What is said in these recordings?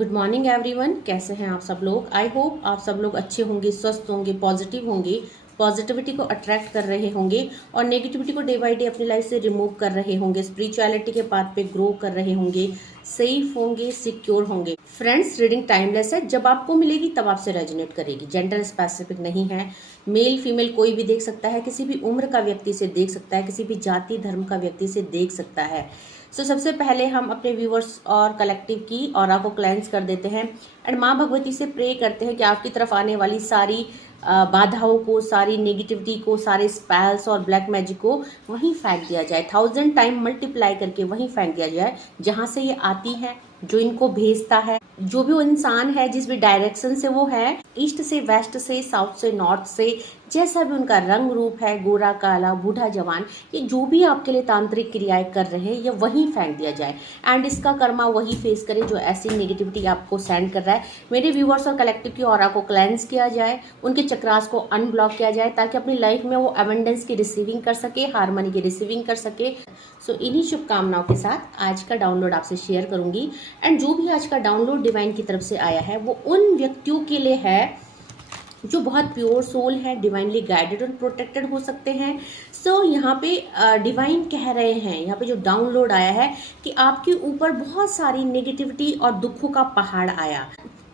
Good morning everyone. कैसे हैं आप सब लोग? आई होप आप सब लोग अच्छे होंगे, स्वस्थ होंगे, पॉजिटिव होंगे, पॉजिटिविटी को अट्रैक्ट कर रहे होंगे और नेगेटिविटी को डे बाय डे अपनी लाइफ से रिमूव कर रहे होंगे, स्पिरिचुअलिटी के पाथ पे ग्रो कर रहे होंगे, सेफ होंगे, सिक्योर होंगे। फ्रेंड्स, रीडिंग टाइमलेस है। जब आपको मिलेगी तब आपसे रेजोनेट करेगी। जेंडर स्पेसिफिक नहीं है। मेल फीमेल कोई भी देख सकता है, किसी भी उम्र का व्यक्ति से देख सकता है, किसी भी जाति धर्म का व्यक्ति से देख सकता है। सबसे पहले हम अपने व्यूवर्स और कलेक्टिव की ऑरा को क्लेंस कर देते हैं एंड माँ भगवती से प्रे करते हैं कि आपकी तरफ आने वाली सारी बाधाओं को, सारी नेगेटिविटी को, सारे स्पेल्स और ब्लैक मैजिक को वहीं फेंक दिया जाए। 1000 टाइम मल्टीप्लाई करके वहीं फेंक दिया जाए जहां से ये आती है, जो इनको भेजता है। जो भी वो इंसान है, जिस भी डायरेक्शन से वो है, ईस्ट से वेस्ट से, साउथ से नॉर्थ से, जैसा भी उनका रंग रूप है, गोरा काला बूढ़ा जवान, ये जो भी आपके लिए तांत्रिक क्रियाएं कर रहे हैं, ये वहीं फेंक दिया जाए एंड इसका कर्मा वही फेस करे जो ऐसी नेगेटिविटी आपको सेंड कर रहा है। मेरे व्यूवर्स और कलेक्टिव की ऑरा को क्लेंस किया जाए, उनके चक्रास को अनब्लॉक किया जाए ताकि अपनी लाइफ में वो अबंडेंस की रिसीविंग कर सके, हार्मनी की रिसीविंग कर सके। इन्हीं शुभकामनाओं के साथ आज का डाउनलोड आपसे शेयर करूंगी एंड जो भी आज का डाउनलोड डिवाइन की तरफ से आया है वो उन व्यक्तियों के लिए है जो बहुत प्योर सोल है, डिवाइनली गाइडेड और प्रोटेक्टेड हो सकते हैं। यहाँ पे डिवाइन कह रहे हैं, यहाँ पे जो डाउनलोड आया है कि आपके ऊपर बहुत सारी नेगेटिविटी और दुखों का पहाड़ आया।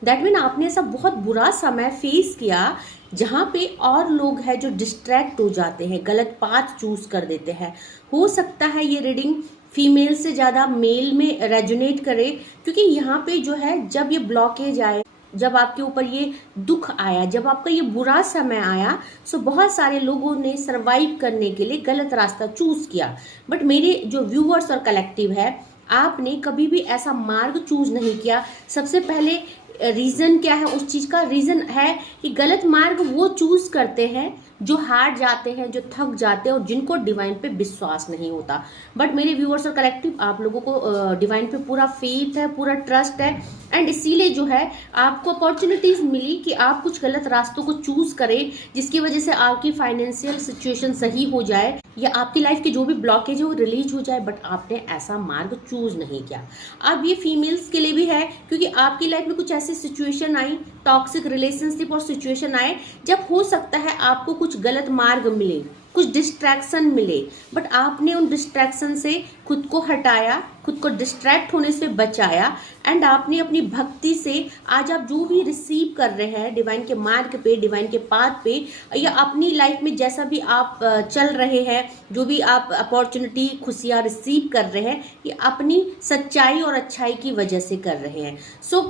दैट मीन आपने ऐसा बहुत बुरा समय फेस किया जहाँ पे और लोग हैं जो डिस्ट्रैक्ट हो जाते हैं, गलत पाथ चूज कर देते हैं। हो सकता है ये रीडिंग फीमेल से ज़्यादा मेल में रेजोनेट करे, क्योंकि यहाँ पे जो है जब ये ब्लॉकेज आए, जब आपके ऊपर ये दुख आया, जब आपका ये बुरा समय आया, बहुत सारे लोगों ने सरवाइव करने के लिए गलत रास्ता चूज किया। बट मेरे जो व्यूअर्स और कलेक्टिव है, आपने कभी भी ऐसा मार्ग चूज नहीं किया। सबसे पहले रीजन क्या है उस चीज का? रीजन है कि गलत मार्ग वो चूज करते हैं जो हार जाते हैं, जो थक जाते हैं और जिनको डिवाइन पे विश्वास नहीं होता। बट मेरे व्यूअर्स और कलेक्टिव, आप लोगों को डिवाइन पे पूरा फेथ है, पूरा ट्रस्ट है एंड इसीलिए जो है आपको अपॉर्चुनिटीज मिली कि आप कुछ गलत रास्तों को चूज करें, जिसकी वजह से आपकी फाइनेंशियल सिचुएशन सही हो जाए या आपकी लाइफ की जो भी ब्लॉकेज है वो रिलीज हो जाए। बट आपने ऐसा मार्ग चूज नहीं किया। अब ये फीमेल्स के लिए भी है, क्योंकि आपकी लाइफ में कुछ ऐसी सिचुएशन आई, टॉक्सिक रिलेशनशिप और सिचुएशन आए, जब हो सकता है आपको कुछ गलत मार्ग मिले, कुछ डिस्ट्रैक्शन मिले, बट आपने उन डिस्ट्रैक्शन से खुद को हटाया, खुद को डिस्ट्रैक्ट होने से बचाया एंड आपने अपनी भक्ति से आज आप जो भी रिसीव कर रहे हैं डिवाइन के मार्ग पे, डिवाइन के पाथ पे, या अपनी लाइफ में जैसा भी आप चल रहे हैं, जो भी आप अपॉर्चुनिटी, खुशियां रिसीव कर रहे हैं, ये अपनी सच्चाई और अच्छाई की वजह से कर रहे हैं।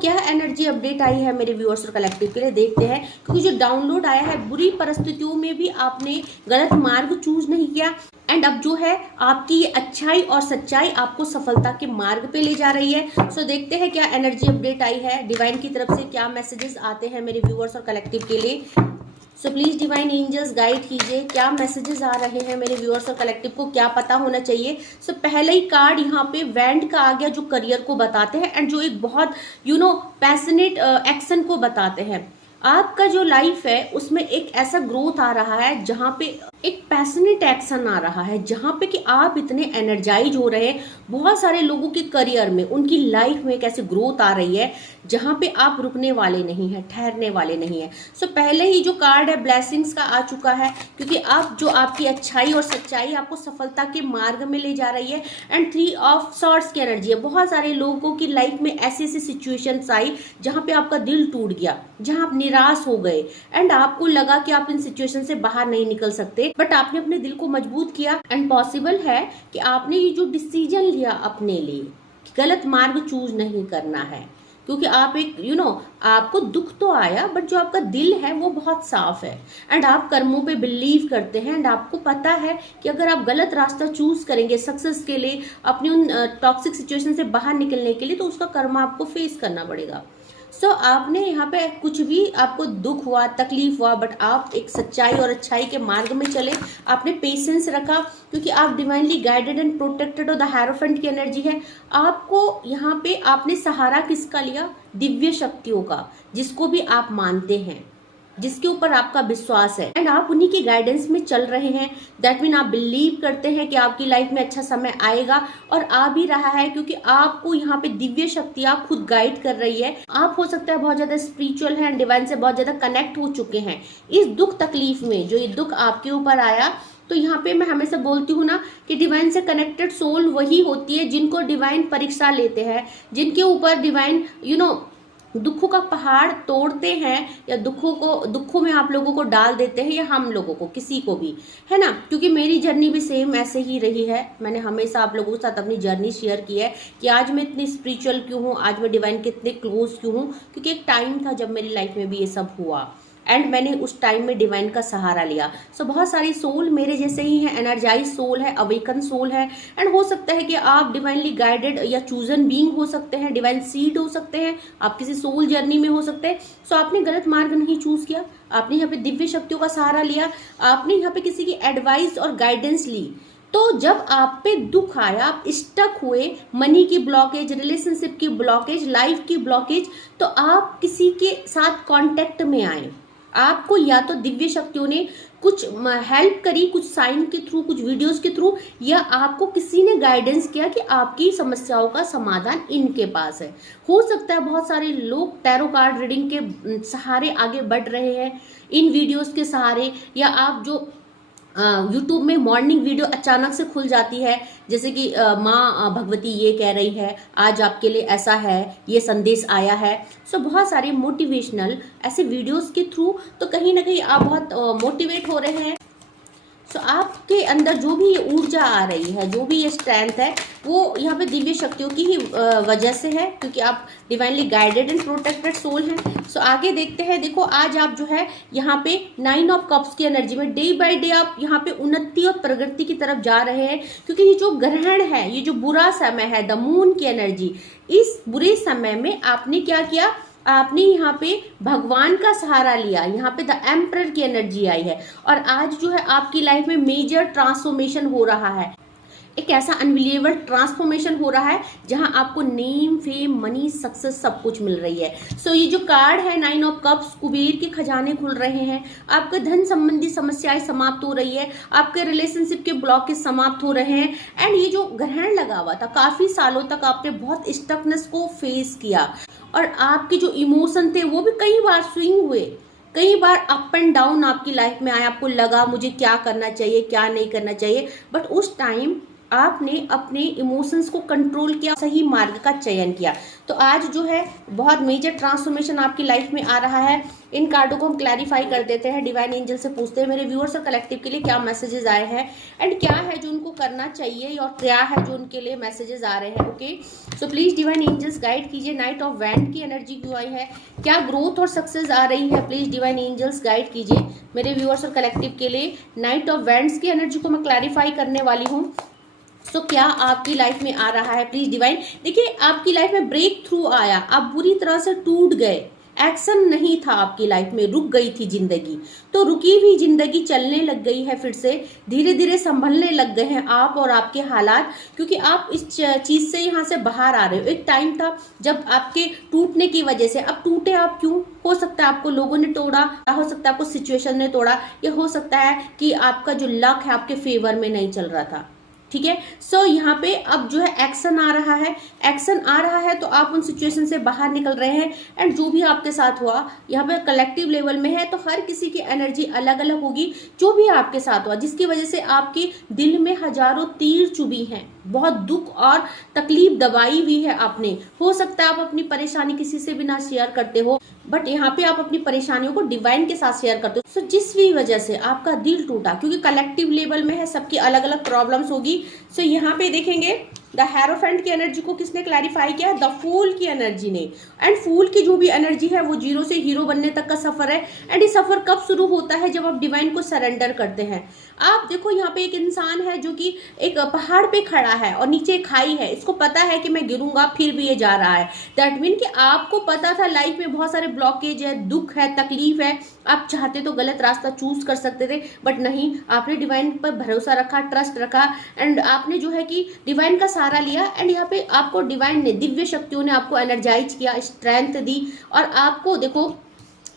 क्या एनर्जी अपडेट आई है मेरे व्यूअर्स और कलेक्टिव के लिए, देखते हैं। क्योंकि जो डाउनलोड आया है, बुरी परिस्थितियों में भी आपने गलत मार्ग चूज नहीं किया एंड अब जो है आपकी ये अच्छाई और सच्चाई आपको सफलता के मार्ग पे ले जा रही है। देखते हैं क्या एनर्जी अपडेट आई है डिवाइन की तरफ से, क्या मैसेजेस आते हैं मेरे व्यूअर्स और कलेक्टिव के लिए। प्लीज डिवाइन एंजल्स गाइड कीजिए, क्या मैसेजेस आ रहे हैं मेरे व्यूअर्स और कलेक्टिव को, क्या पता होना चाहिए। पहले ही कार्ड यहाँ पे वेंट का आ गया, जो करियर को बताते हैं एंड जो एक बहुत पैशनेट एक्शन को बताते हैं। आपका जो लाइफ है उसमें एक ऐसा ग्रोथ आ रहा है जहाँ पे एक पैशनेट एक्शन आ रहा है, जहाँ पे कि आप इतने एनर्जाइज हो रहे हैं। बहुत सारे लोगों के करियर में, उनकी लाइफ में एक ऐसी ग्रोथ आ रही है जहाँ पे आप रुकने वाले नहीं हैं, ठहरने वाले नहीं हैं। पहले ही जो कार्ड है ब्लेसिंग्स का आ चुका है, क्योंकि अब जो आपकी अच्छाई और सच्चाई आपको सफलता के मार्ग में ले जा रही है एंड 3 ऑफ सॉर्ड्स की एनर्जी है। बहुत सारे लोगों की लाइफ में ऐसी ऐसी सिचुएशंस आई जहाँ पे आपका दिल टूट गया, जहाँ आप निराश हो गए एंड आपको लगा कि आप इन सिचुएशन से बाहर नहीं निकल सकते, बट आपने अपने दिल को मजबूत किया एंड पॉसिबल है कि आपने ये जो डिसीजन लिया अपने लिए, गलत मार्ग चूज नहीं करना है। क्योंकि आप एक आपको दुख तो आया, बट जो आपका दिल है वो बहुत साफ है एंड आप कर्मों पे बिलीव करते हैं एंड आपको पता है कि अगर आप गलत रास्ता चूज करेंगे सक्सेस के लिए, अपनी उन टॉक्सिक सिचुएशन से बाहर निकलने के लिए, तो उसका कर्मा आपको फेस करना पड़ेगा। आपने यहाँ पे कुछ भी आपको दुख हुआ, तकलीफ हुआ, बट आप एक सच्चाई और अच्छाई के मार्ग में चले, आपने पेशेंस रखा, क्योंकि आप डिवाइनली गाइडेड एंड प्रोटेक्टेड और द हेरोफेंट की एनर्जी है। आपको यहाँ पे आपने सहारा किसका लिया? दिव्य शक्तियों का, जिसको भी आप मानते हैं। जिसके ऊपर आपका विश्वास है एंड आप उन्हीं की गाइडेंस में चल रहे हैं। दैट मीन आप बिलीव करते हैं कि आपकी लाइफ में अच्छा समय आएगा और आ भी रहा है, क्योंकि आपको यहाँ पे दिव्य शक्तियां खुद गाइड कर रही है। आप हो सकता है बहुत ज्यादा स्पिरिचुअल हैं, डिवाइन से बहुत ज्यादा कनेक्ट हो चुके हैं। इस दुख तकलीफ में जो ये दुख आपके ऊपर आया, तो यहाँ पे मैं हमेशा बोलती हूँ ना कि डिवाइन से कनेक्टेड सोल वही होती है जिनको डिवाइन परीक्षा लेते हैं, जिनके ऊपर डिवाइन दुखों का पहाड़ तोड़ते हैं, या दुखों में आप लोगों को डाल देते हैं, या हम लोगों को, किसी को भी, है ना। क्योंकि मेरी जर्नी भी सेम ऐसे ही रही है। मैंने हमेशा आप लोगों के साथ अपनी जर्नी शेयर की है कि आज मैं इतनी स्पिरिचुअल क्यों हूँ, आज मैं डिवाइन के इतने क्लोज क्यों हूँ, क्योंकि एक टाइम था जब मेरी लाइफ में भी ये सब हुआ एंड मैंने उस टाइम में डिवाइन का सहारा लिया। सो बहुत सारी सोल मेरे जैसे ही हैं, एनर्जाइज सोल है, अवेकन सोल है, एंड हो सकता है कि आप डिवाइनली गाइडेड या चूजन बीइंग हो सकते हैं, डिवाइन सीड हो सकते हैं, आप किसी सोल जर्नी में हो सकते हैं। सो आपने गलत मार्ग नहीं चूज किया, आपने यहाँ पे दिव्य शक्तियों का सहारा लिया, आपने यहाँ पे किसी की एडवाइस और गाइडेंस ली। तो जब आप पे दुख आया, आप स्टक हुए, मनी की ब्लॉकेज, रिलेशनशिप की ब्लॉकेज, लाइफ की ब्लॉकेज, तो आप किसी के साथ कांटेक्ट में आए। आपको या तो दिव्य शक्तियों ने कुछ हेल्प करी, कुछ साइन के थ्रू, कुछ वीडियोस के थ्रू, या आपको किसी ने गाइडेंस किया कि आपकी समस्याओं का समाधान इनके पास है। हो सकता है बहुत सारे लोग टैरो कार्ड रीडिंग के सहारे आगे बढ़ रहे हैं, इन वीडियोस के सहारे, या आप जो यूट्यूब में मॉर्निंग वीडियो अचानक से खुल जाती है, जैसे कि माँ भगवती ये कह रही है, आज आपके लिए ऐसा है, ये संदेश आया है। सो बहुत सारे मोटिवेशनल ऐसे वीडियोस के थ्रू तो कहीं ना कहीं आप बहुत मोटिवेट हो रहे हैं। सो आपके अंदर जो भी ये ऊर्जा आ रही है, जो भी ये स्ट्रेंथ है, वो यहाँ पे दिव्य शक्तियों की ही वजह से है, क्योंकि आप divinely guided and protected soul हैं। सो आगे देखते हैं। देखो आज आप जो है यहाँ पे 9 ऑफ कप्स की एनर्जी में डे बाय डे आप यहाँ पे उन्नति और प्रगति की तरफ जा रहे हैं, क्योंकि ये जो ग्रहण है, ये जो बुरा समय है, द मून की एनर्जी, इस बुरे समय में आपने क्या किया, आपने यहाँ पे भगवान का सहारा लिया। यहाँ पे द एम्परर की एनर्जी आई है, और आज जो है आपकी लाइफ में मेजर ट्रांसफॉर्मेशन हो रहा है। एक ऐसा अनबिलीवेबल ट्रांसफॉर्मेशन हो रहा है जहां आपको नेम, फेम, मनी, सक्सेस सब कुछ मिल रही है। सो ये जो कार्ड है 9 ऑफ कप्स, कुबेर के खजाने खुल रहे हैं, आपके धन संबंधी समस्याएं समाप्त हो रही है, आपके रिलेशनशिप के ब्लॉकेज समाप्त हो रहे हैं। एंड ये जो ग्रहण लगा हुआ था, काफी सालों तक आपने बहुत स्टकनेस को फेस किया, और आपके जो इमोशन थे वो भी कई बार स्विंग हुए, कई बार अप एंड डाउन आपकी लाइफ में आया। आपको लगा मुझे क्या करना चाहिए, क्या नहीं करना चाहिए, बट उस टाइम आपने अपने इमोशंस को कंट्रोल किया, सही मार्ग का चयन किया। तो आज जो है बहुत मेजर ट्रांसफॉर्मेशन आपकी लाइफ में आ रहा है। इन कार्डों को हम क्लैरिफाई कर देते हैं, डिवाइन एंजल से पूछते हैं मेरे व्यूअर्स और कलेक्टिव के लिए क्या मैसेजेस आए हैं, एंड क्या है जो उनको करना चाहिए, और क्या है जो उनके लिए मैसेजेस आ रहे हैं। Okay, so please divine angels guide कीजिए। नाइट ऑफ वैंड की एनर्जी क्यों आई है, क्या ग्रोथ और सक्सेस आ रही है, प्लीज डिवाइन एंजल्स गाइड कीजिए मेरे व्यूअर्स और कलेक्टिव के लिए। नाइट ऑफ वैंड्स की एनर्जी को मैं क्लैरिफाई करने वाली हूँ। सो क्या आपकी लाइफ में आ रहा है, प्लीज डिवाइन। देखिए आपकी लाइफ में ब्रेक थ्रू आया, आप बुरी तरह से टूट गए, एक्शन नहीं था आपकी लाइफ में, रुक गई थी जिंदगी, तो रुकी हुई जिंदगी चलने लग गई है फिर से, धीरे धीरे संभलने लग गए हैं आप और आपके हालात, क्योंकि आप इस चीज से यहाँ से बाहर आ रहे हो। एक टाइम था जब आपके टूटने की वजह से, अब टूटे आप क्यों, हो सकता है आपको लोगों ने तोड़ा, हो सकता है आपको सिचुएशन ने तोड़ा, या हो सकता है कि आपका जो लक है आपके फेवर में नहीं चल रहा था। ठीक है, सो यहाँ पे अब जो है एक्शन आ रहा है, एक्शन आ रहा है, तो आप उन सिचुएशन से बाहर निकल रहे हैं। एंड जो भी आपके साथ हुआ यहाँ पे कलेक्टिव लेवल में है, तो हर किसी की एनर्जी अलग अलग होगी। जो भी आपके साथ हुआ जिसकी वजह से आपके दिल में हजारों तीर चुभी हैं, बहुत दुख और तकलीफ दबाई हुई है आपने, हो सकता है आप अपनी परेशानी किसी से भी ना शेयर करते हो, बट यहाँ पे आप अपनी परेशानियों को डिवाइन के साथ शेयर करते हो। सो जिस भी वजह से आपका दिल टूटा, क्योंकि कलेक्टिव लेवल में है, सबकी अलग अलग प्रॉब्लम्स होगी। सो यहाँ पे देखेंगे द हेरोफेंट की एनर्जी को किसने क्लैरिफाई किया, द फूल की एनर्जी ने। एंड फूल की जो भी एनर्जी है वो जीरो से हीरो बनने तक का सफर है। एंड ये सफर कब शुरू होता है, जब आप डिवाइन को सरेंडर करते हैं। आप देखो यहाँ पे एक इंसान है जो कि एक पहाड़ पे खड़ा है और नीचे खाई है, इसको पता है कि मैं गिरूंगा, फिर भी ये जा रहा है। दैट मीन कि आपको पता था लाइफ में बहुत सारे ब्लॉकेज है, दुख है, तकलीफ है, आप चाहते तो गलत रास्ता चूज कर सकते थे, बट नहीं, आपने डिवाइन पर भरोसा रखा, ट्रस्ट रखा, एंड आपने जो है कि डिवाइन का सहारा लिया। एंड यहाँ पे आपको डिवाइन ने, दिव्य शक्तियों ने आपको एनर्जाइज किया, स्ट्रेंथ दी, और आपको देखो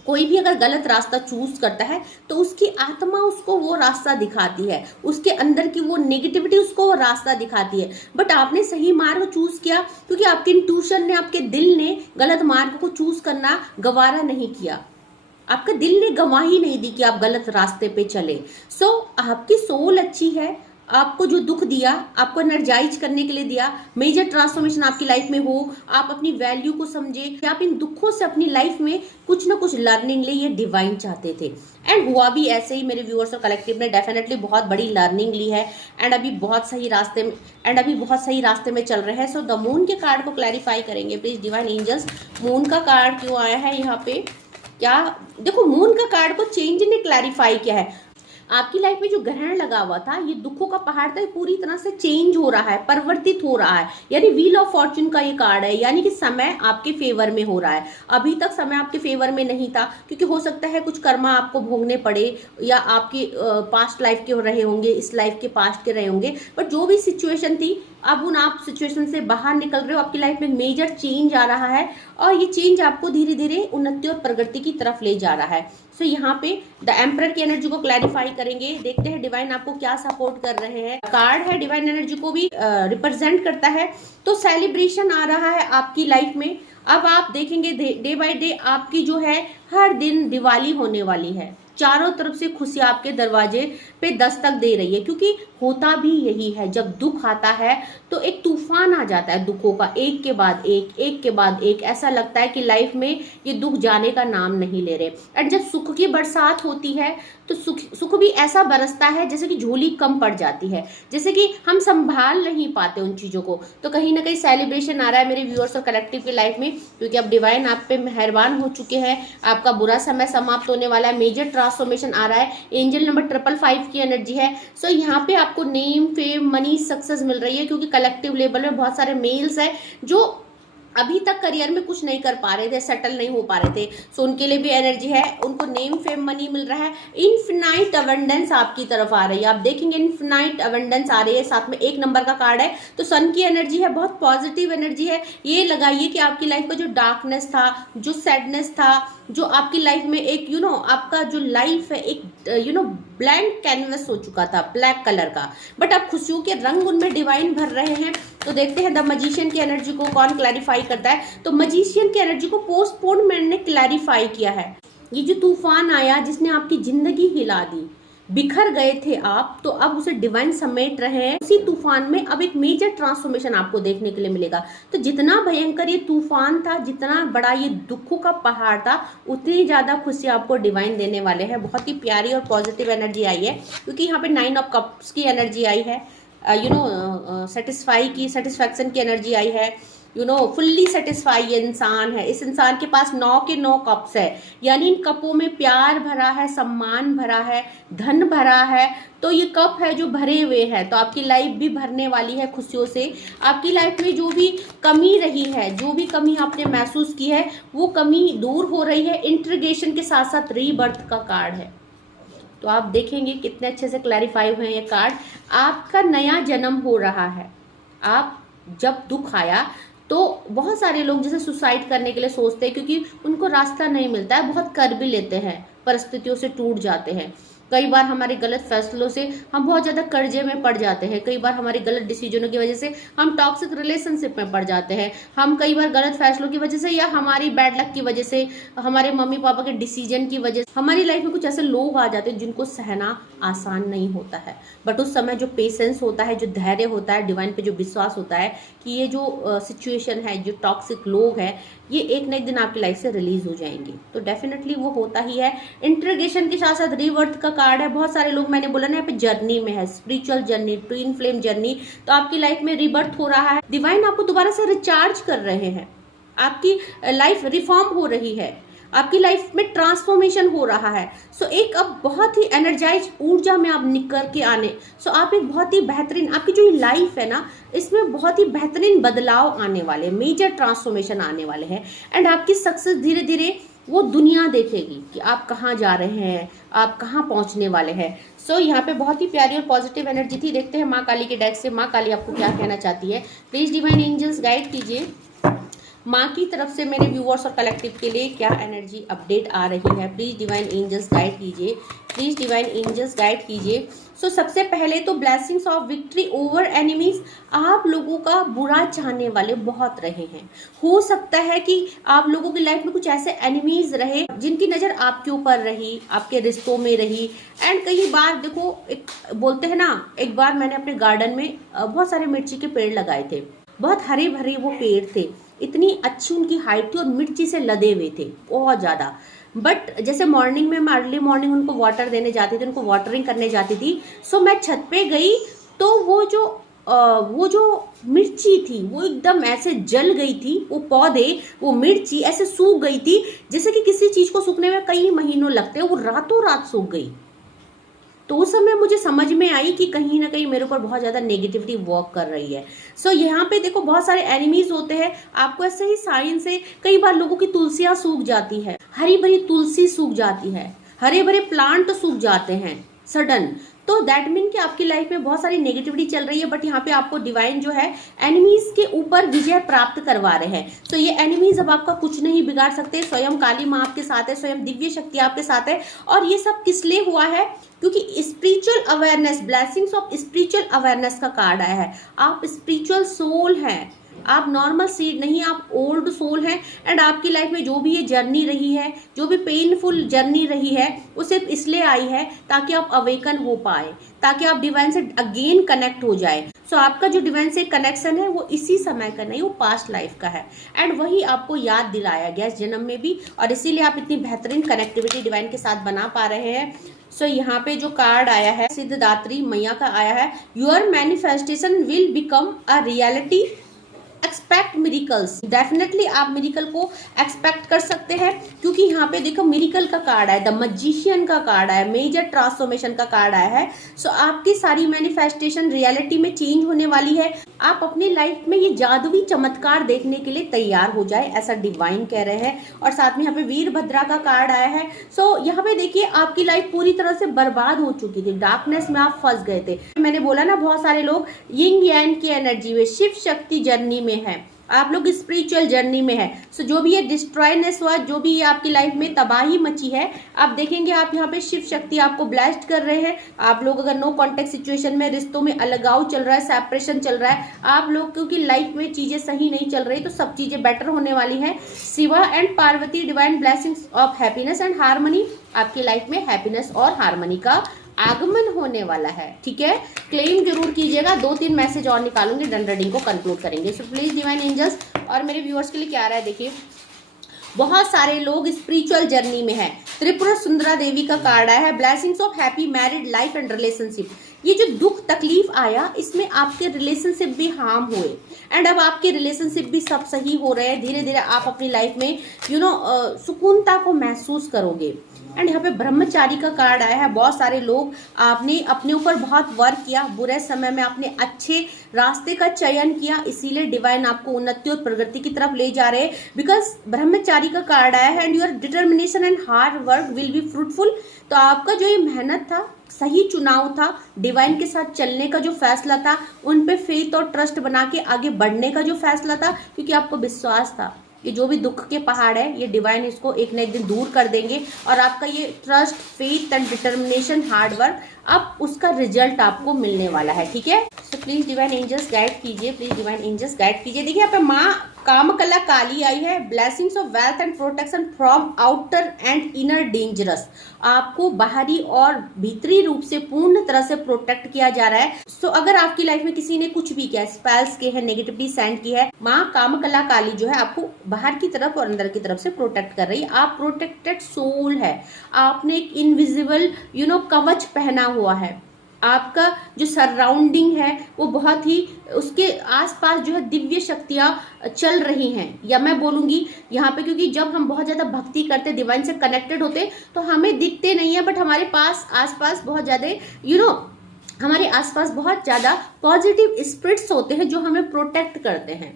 कोई भी अगर गलत रास्ता चूज करता है तो उसकी आत्मा उसको वो रास्ता दिखाती है, उसके अंदर की वो नेगेटिविटी उसको वो रास्ता दिखाती है। बट आपने सही मार्ग चूज किया क्योंकि आपके इंट्यूशन ने, आपके दिल ने गलत मार्ग को चूज करना गवारा नहीं किया, आपके दिल ने गवाही नहीं दी कि आप गलत रास्ते पे चले। सो आपकी सोल अच्छी है, आपको जो दुख दिया, आपको एनर्जाइज करने के लिए दिया, मेजर ट्रांसफॉर्मेशन आपकी लाइफ में हो, आप अपनी वैल्यू को समझे, आप इन दुखों से अपनी लाइफ में कुछ ना कुछ लर्निंग ले, ये डिवाइन चाहते थे। एंड हुआ भी ऐसे ही। मेरे व्यूअर्स और कलेक्टिव ने डेफिनेटली बहुत बड़ी लर्निंग ली है एंड अभी बहुत सही रास्ते में चल रहे हैं। सो द मून के कार्ड को क्लैरिफाई करेंगे प्लीज डिवाइन एंजल्स। मून का कार्ड क्यों आया है यहाँ पे? क्या देखो, मून का कार्ड को चेंज ने क्लैरिफाई किया है। आपकी लाइफ में जो ग्रहण लगा हुआ था, ये दुखों का पहाड़ था, ये पूरी तरह से चेंज हो रहा है, परिवर्तित हो रहा है। यानी व्हील ऑफ फॉर्च्यून का ये कार्ड है, यानी कि समय आपके फेवर में हो रहा है। अभी तक समय आपके फेवर में नहीं था क्योंकि हो सकता है कुछ कर्मा आपको भोगने पड़े या आपकी पास्ट लाइफ के रहे होंगे, इस लाइफ के पास्ट के रहे होंगे। बट जो भी सिचुएशन थी, अब उन आप सिचुएशन से बाहर निकल रहे हो, आपकी लाइफ में मेजर चेंज आ रहा है और ये चेंज आपको धीरे धीरे उन्नति और प्रगति की तरफ ले जा रहा है। सो यहाँ पे द एम्परर की एनर्जी को क्लैरिफाई करेंगे, देखते हैं डिवाइन आपको क्या सपोर्ट कर रहे हैं। कार्ड है डिवाइन एनर्जी को भी रिप्रेजेंट करता है। तो सेलिब्रेशन आ रहा है आपकी लाइफ में। अब आप देखेंगे डे बाय डे आपकी जो है हर दिन दिवाली होने वाली है, चारों तरफ से खुशियां आपके दरवाजे पे दस्तक दे रही है। क्योंकि होता भी यही है, जब दुख आता है तो एक तूफान आ जाता है दुखों का, एक के बाद एक के बाद एक। ऐसा लगता है कि लाइफ में ये दुख जाने का नाम नहीं ले रहे। और जब सुख की बरसात होती है तो सुख भी ऐसा बरसता है जैसे कि झोली कम पड़ जाती है, जैसे कि हम संभाल नहीं पाते उन चीजों को। तो कहीं ना कहीं सेलिब्रेशन आ रहा है मेरे व्यूअर्स और कलेक्टिव की लाइफ में, क्योंकि अब डिवाइन आप पे मेहरबान हो चुके हैं। आपका बुरा समय समाप्त होने वाला है, मेजर ट्रांसफॉर्मेशन आ रहा है। एंजल नंबर 555 की एनर्जी है। सो यहाँ पे आपको नेम, फेम, मनी, सक्सेस मिल रही है क्योंकि कलेक्टिव लेवल में बहुत सारे मेल्स हैं जो अभी तक करियर में कुछ नहीं कर पा रहे थे, सेटल नहीं हो पा रहे थे। सो उनके लिए भी एनर्जी है, उनको नेम, फेम, मनी मिल रहा है। इनफिनाइट अवेंडेंस आपकी तरफ आ रही है, आप देखेंगे इनफिनाइट अवेंडेंस आ रही है। साथ में 1 नंबर का कार्ड है, तो सन की एनर्जी है, बहुत पॉजिटिव एनर्जी है। ये लगाइए कि आपकी लाइफ का जो डार्कनेस था, जो सैडनेस था, जो आपकी लाइफ में एक आपका जो लाइफ है एक ब्लैंक कैनवस हो चुका था ब्लैक कलर का, बट अब खुशियों के रंग उनमें डिवाइन भर रहे हैं। तो देखते हैं द मजिशियन की एनर्जी को कौन क्लैरिफाई करता है। तो मजिशियन की एनर्जी को पोस्टपोनमेंट ने क्लैरिफाई किया है। ये जो तूफान आया जिसने आपकी जिंदगी हिला दी, बिखर गए थे आप, तो अब उसे डिवाइन समेट रहे हैं। उसी तूफान में अब एक मेजर ट्रांसफॉर्मेशन आपको देखने के लिए मिलेगा। तो जितना भयंकर ये तूफान था, जितना बड़ा ये दुखों का पहाड़ था, उतनी ज्यादा खुशी आपको डिवाइन देने वाले हैं। बहुत ही प्यारी और पॉजिटिव एनर्जी आई है क्योंकि यहाँ पे 9 ऑफ कप्स की एनर्जी आई है, सेटिस्फैक्शन की एनर्जी आई है। फुल्ली सेटिस्फाई इंसान है। इस इंसान के पास 9 के 9 कप्स है, यानी इन कपों में प्यार भरा है, सम्मान भरा है, धन भरा है। तो ये कप है जो भरे हुए हैं। तो आपकी लाइफ भी भरने वाली है खुशियों से। आपकी लाइफ में जो भी कमी रही है, जो भी कमी आपने महसूस की है, वो कमी दूर हो रही है। इंट्रीगेशन के साथ साथ रीबर्थ का कार्ड है। तो आप देखेंगे कितने अच्छे से क्लैरिफाई हुए हैं ये कार्ड। आपका नया जन्म हो रहा है। आप जब दुख आया तो बहुत सारे लोग जैसे सुसाइड करने के लिए सोचते हैं क्योंकि उनको रास्ता नहीं मिलता है, बहुत कर भी लेते हैं, परिस्थितियों से टूट जाते हैं। कई बार हमारे गलत फैसलों से हम बहुत ज़्यादा कर्जे में पड़ जाते हैं। कई बार हमारे गलत डिसीजनों की वजह से हम टॉक्सिक रिलेशनशिप में पड़ जाते हैं। हम कई बार गलत फैसलों की वजह से या हमारी बैड लक की वजह से, हमारे मम्मी पापा के डिसीजन की वजह से हमारी लाइफ में कुछ ऐसे लोग आ जाते हैं जिनको सहना आसान नहीं होता है। बट उस समय जो पेशेंस होता है, जो धैर्य होता है, डिवाइन पे जो विश्वास होता है कि ये जो सिचुएशन है, जो टॉक्सिक लोग हैं, ये एक न एक दिन आपकी लाइफ से रिलीज हो जाएंगे। तो डेफिनेटली वो होता ही है। इंट्रीगेशन के साथ साथ रीबर्थ का कार्ड है। बहुत सारे लोग, मैंने बोला ना, यहाँ पे जर्नी में है, spiritual journey, twin flame journey. तो आपकी लाइफ में रीबर्थ हो रहा है। डिवाइन आपको दोबारा से रिचार्ज कर रहे हैं। आपकी लाइफ रिफॉर्म हो रही है, आपकी लाइफ में ट्रांसफॉर्मेशन हो रहा है। सो एक अब बहुत ही एनर्जाइज ऊर्जा में आप निकल के आने, सो आप एक बहुत ही बेहतरीन, आपकी जो लाइफ है ना, इसमें बहुत ही बेहतरीन बदलाव आने वाले, मेजर ट्रांसफॉर्मेशन आने वाले हैं। एंड आपकी सक्सेस धीरे धीरे वो दुनिया देखेगी कि आप कहाँ जा रहे हैं, आप कहाँ पहुँचने वाले हैं। सो यहाँ पे बहुत ही प्यारी और पॉजिटिव एनर्जी थी। देखते हैं माँ काली के डेक से माँ काली आपको क्या कहना चाहती है। प्लीज डिवाइन एंजल्स गाइड कीजिए। माँ की तरफ से मेरे व्यूअर्स और कलेक्टिव के लिए क्या एनर्जी अपडेट आ रही है, प्लीज डिवाइन एंजल्स गाइड कीजिए, प्लीज डिवाइन एंजल्स गाइड कीजिए। सो सबसे पहले तो blessings of victory over enemies. आप लोगों का बुरा चाहने वाले बहुत रहे हैं। हो सकता है कि आप लोगों की लाइफ में कुछ ऐसे एनिमीज रहे जिनकी नजर आपके ऊपर रही, आपके रिश्तों में रही। एंड कई बार देखो, एक बोलते हैं ना, एक बार मैंने अपने गार्डन में बहुत सारे मिर्ची के पेड़ लगाए थे। बहुत हरे भरे वो पेड़ थे, इतनी अच्छी उनकी हाइट थी और मिर्ची से लदे हुए थे बहुत ज्यादा। बट जैसे मॉर्निंग में मैं अर्ली मॉर्निंग उनको वाटर देने जाती थी, उनको वाटरिंग करने जाती थी। सो मैं छत पे गई तो वो जो मिर्ची थी वो एकदम ऐसे जल गई थी। वो पौधे, वो मिर्ची ऐसे सूख गई थी जैसे कि किसी चीज को सूखने में कई महीनों लगते हैं, वो रातों रात सूख गई। तो उस समय मुझे समझ में आई कि कहीं ना कहीं मेरे ऊपर बहुत ज्यादा नेगेटिविटी वर्क कर रही है। सो यहाँ पे देखो बहुत सारे एनिमीज होते हैं। आपको ऐसे ही साइन से कई बार लोगों की तुलसियां सूख जाती है, हरी भरी तुलसी सूख जाती है, हरे भरे प्लांट सूख जाते हैं सडन। तो दैट मीन कि आपकी लाइफ में बहुत सारी नेगेटिविटी चल रही है, बट यहाँ पे आपको डिवाइन जो है एनिमीज के ऊपर विजय प्राप्त करवा रहे हैं। तो ये एनिमीज अब आपका कुछ नहीं बिगाड़ सकते। स्वयं काली माँ आपके साथ है, स्वयं दिव्य शक्ति आपके साथ है। और ये सब किस लिए हुआ है? क्योंकि spiritual awareness, blessings of spiritual awareness का कार्ड आया है। आप स्पिरिचुअल सोल हैं, आप नॉर्मल सीड नहीं, आप ओल्ड सोल हैं। एंड आपकी लाइफ में जो भी ये जर्नी रही है, जो भी पेनफुल जर्नी रही है, वो सिर्फ इसलिए आई है ताकि आप अवेकन हो पाए, ताकि आप डिवाइन से अगेन कनेक्ट हो जाए। सो आपका जो डिवाइन से कनेक्शन है वो इसी समय का नहीं, वो पास्ट लाइफ का है। एंड वही आपको याद दिलाया गया इस जन्म में भी, और इसीलिए आप इतनी बेहतरीन कनेक्टिविटी डिवाइन के साथ बना पा रहे हैं। सो यहाँ पे जो कार्ड आया है सिद्धदात्री मैया का आया है, your manifestation will become a reality, expect miracles. Definitely आप मिरिकल को एक्सपेक्ट कर सकते हैं, क्योंकि यहाँ पे देखो मिरिकल का कार्ड आया, द मैजिशियन का कार्ड आया, मेजर ट्रांसफॉर्मेशन का कार्ड आया है। सो आपकी सारी मैनिफेस्टेशन रियलिटी में चेंज होने वाली है। आप अपनी लाइफ में ये जादुई चमत्कार देखने के लिए तैयार हो जाए, ऐसा डिवाइन कह रहे हैं। और साथ में यहाँ पे वीरभद्रा का कार्ड आया है। सो यहाँ पे देखिए आपकी लाइफ पूरी तरह से बर्बाद हो चुकी थी, डार्कनेस में आप फंस गए थे। मैंने बोला ना, बहुत सारे लोग यिंग यांग की एनर्जी में, शिव शक्ति जर्नी में है, आप लोग स्पिरिचुअल जर्नी में है। सो जो भी ये डिस्ट्रॉयनेस हुआ, जो भी ये आपकी लाइफ में तबाही मची है, आप देखेंगे आप यहाँ पे शिव शक्ति आपको ब्लेस्ड कर रहे हैं। आप लोग अगर नो कॉन्टेक्ट सिचुएशन में, रिश्तों में अलगाव चल रहा है, सेपरेशन चल रहा है, आप लोग क्योंकि लाइफ में चीजें सही नहीं चल रही, तो सब चीजें बेटर होने वाली है। Shiva and Parvati divine blessings of happiness and harmony, आपकी लाइफ में हैप्पीनेस और हार्मनी का आगमन होने वाला है। ठीक है, क्लेम जरूर कीजिएगा। 2-3 मैसेज और निकालूंगी, डन रीडिंग को कंक्लूड करेंगे। सो प्लीज डिवाइन एंजल्स, और मेरे व्यूअर्स के लिए क्या आ रहा है देखिए, बहुत सारे लोग स्पिरिचुअल जर्नी में है। त्रिपुरा सुंदरा देवी का कार्ड आया है, blessings of happy married life and relationship. ये जो दुख तकलीफ आया, इसमें आपके रिलेशनशिप भी हार्म हुए, एंड अब आपके रिलेशनशिप भी सब सही हो रहे हैं। धीरे धीरे आप अपनी लाइफ में सुकूनता को महसूस करोगे। एंड यहाँ पे ब्रह्मचारी का कार्ड आया है। बहुत सारे लोग, आपने अपने ऊपर बहुत वर्क किया, बुरे समय में आपने अच्छे रास्ते का चयन किया, इसीलिए डिवाइन आपको उन्नति और प्रगति की तरफ ले जा रहे हैं। बिकॉज ब्रह्मचारी का कार्ड आया है, and your determination and hard work will be fruitful. तो आपका जो ये मेहनत था, सही चुनाव था, डिवाइन के साथ चलने का जो फैसला था, उन पे फेथ और ट्रस्ट बना के आगे बढ़ने का जो फैसला था, क्योंकि आपको विश्वास था कि जो भी दुख के पहाड़ है, ये डिवाइन इसको एक न एक दिन दूर कर देंगे। और आपका ये trust, faith and determination, hard work, अब उसका रिजल्ट आपको मिलने वाला है। ठीक है, तो प्लीज डिवाइन एंजल्स गाइड कीजिए, प्लीज डिवाइन एंजल्स गाइड कीजिए। देखिए यहाँ पे माँ कामकला काली आई है, blessings of wealth and protection from outer and inner dangerous. आपको बाहरी और भीतरी रूप से पूर्ण तरह से प्रोटेक्ट किया जा रहा है। सो अगर आपकी लाइफ में किसी ने कुछ भी किया, स्पेल्स के है, नेगेटिविटी सेंड की है, माँ कामकला काली जो है आपको बाहर की तरफ और अंदर की तरफ से प्रोटेक्ट कर रही है। आप प्रोटेक्टेड सोल है, आपने एक इनविजिबल कवच पहना हुआ है। आपका जो सराउंडिंग है वो बहुत ही, उसके आसपास जो है दिव्य शक्तियां चल रही हैं, या मैं बोलूंगी यहाँ पे, क्योंकि जब हम बहुत ज्यादा भक्ति करते, डिवाइन से कनेक्टेड होते, तो हमें दिखते नहीं है, बट हमारे पास आसपास बहुत ज्यादा हमारे आसपास बहुत ज्यादा पॉजिटिव स्पिरिट्स होते हैं जो हमें प्रोटेक्ट करते हैं,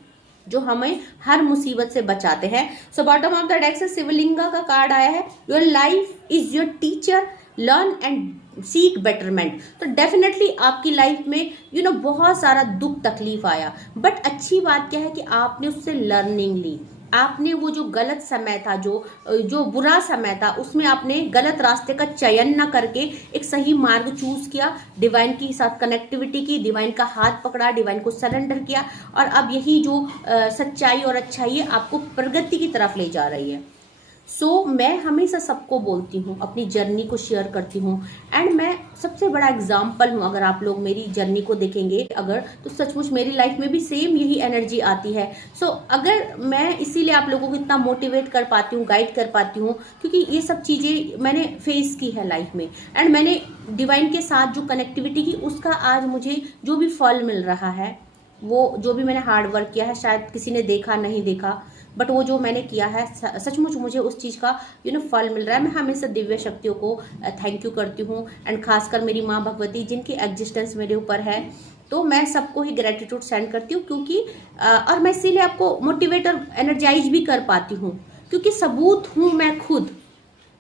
जो हमें हर मुसीबत से बचाते हैं। So bottom of the deck से शिवलिंगा का कार्ड आया है, your life is your teacher, learn and seek betterment. तो डेफिनेटली आपकी लाइफ में बहुत सारा दुख तकलीफ आया, बट अच्छी बात क्या है कि आपने उससे लर्निंग ली, आपने वो जो गलत समय था, जो बुरा समय था, उसमें आपने गलत रास्ते का चयन न करके एक सही मार्ग चूज किया, डिवाइन के साथ कनेक्टिविटी की, डिवाइन का हाथ पकड़ा, डिवाइन को सरेंडर किया, और अब यही जो सच्चाई और अच्छाई है आपको प्रगति की तरफ ले जा रही है। मैं हमेशा सबको बोलती हूँ, अपनी जर्नी को शेयर करती हूँ, एंड मैं सबसे बड़ा एग्जाम्पल हूँ। अगर आप लोग मेरी जर्नी को देखेंगे अगर, तो सचमुच मेरी लाइफ में भी सेम यही एनर्जी आती है। अगर मैं इसीलिए आप लोगों को इतना मोटिवेट कर पाती हूँ, गाइड कर पाती हूँ, क्योंकि ये सब चीज़ें मैंने फेस की है लाइफ में, एंड मैंने डिवाइन के साथ जो कनेक्टिविटी की, उसका आज मुझे जो भी फल मिल रहा है, वो जो भी मैंने हार्ड वर्क किया है, शायद किसी ने देखा नहीं देखा, बट वो जो मैंने किया है सचमुच मुझे उस चीज़ का फल मिल रहा है। मैं हमेशा दिव्य शक्तियों को थैंक यू करती हूँ, एंड खासकर मेरी माँ भगवती जिनकी एग्जिस्टेंस मेरे ऊपर है, तो मैं सबको ही ग्रेटिट्यूड सेंड करती हूँ, क्योंकि और मैं इसीलिए आपको मोटिवेट और एनर्जाइज भी कर पाती हूँ, क्योंकि सबूत हूँ मैं खुद।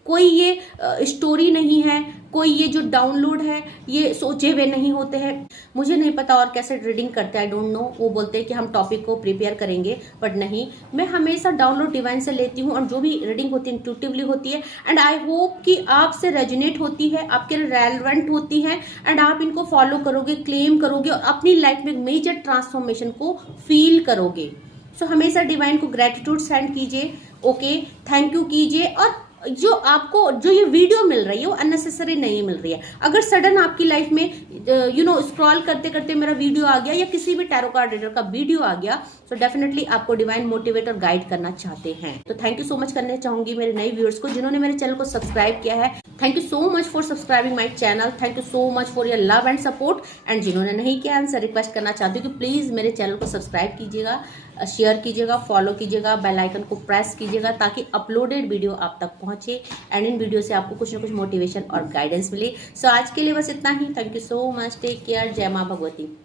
कोई ये स्टोरी नहीं है, कोई ये जो डाउनलोड है ये सोचे हुए नहीं होते हैं। मुझे नहीं पता और कैसे रीडिंग करते हैं, आई डोंट नो। वो बोलते हैं कि हम टॉपिक को प्रिपेयर करेंगे, बट नहीं, मैं हमेशा डाउनलोड डिवाइन से लेती हूँ, और जो भी रीडिंग होती है इंट्यूटिवली होती है, एंड आई होप कि आपसे रेजोनेट होती है, आपके रेलेवेंट होती है, एंड आप इनको फॉलो करोगे, क्लेम करोगे, और अपनी लाइफ में मेजर ट्रांसफॉर्मेशन को फील करोगे। हमेशा डिवाइन को ग्रेटिट्यूड सेंड कीजिए, ओके, थैंक यू कीजिए, और जो आपको जो ये वीडियो मिल रही है वो अननेसेसरी नहीं मिल रही है। अगर सडन आपकी लाइफ में स्क्रॉल करते करते मेरा वीडियो आ गया, या किसी भी टैरो कार्ड रीडर का वीडियो आ गया, तो डेफिनेटली आपको डिवाइन मोटिवेट और गाइड करना चाहते हैं। तो थैंक यू सो मच करना चाहूंगी मेरे नए व्यूअर्स को जिन्होंने मेरे चैनल को सब्सक्राइब किया है। Thank you so much for subscribing my channel, thank you so much for your love and support. And जिन्होंने नहीं किया, उनसे रिक्वेस्ट करना चाहती हूँ कि प्लीज मेरे चैनल को सब्सक्राइब कीजिएगा, शेयर कीजिएगा, फॉलो कीजिएगा, बेल आइकन को प्रेस कीजिएगा, ताकि अपलोडेड वीडियो आप तक पहुंचे, एंड इन वीडियो से आपको कुछ ना कुछ मोटिवेशन और गाइडेंस मिले। आज के लिए बस इतना ही। Thank you so much, take care, जय माँ भगवती।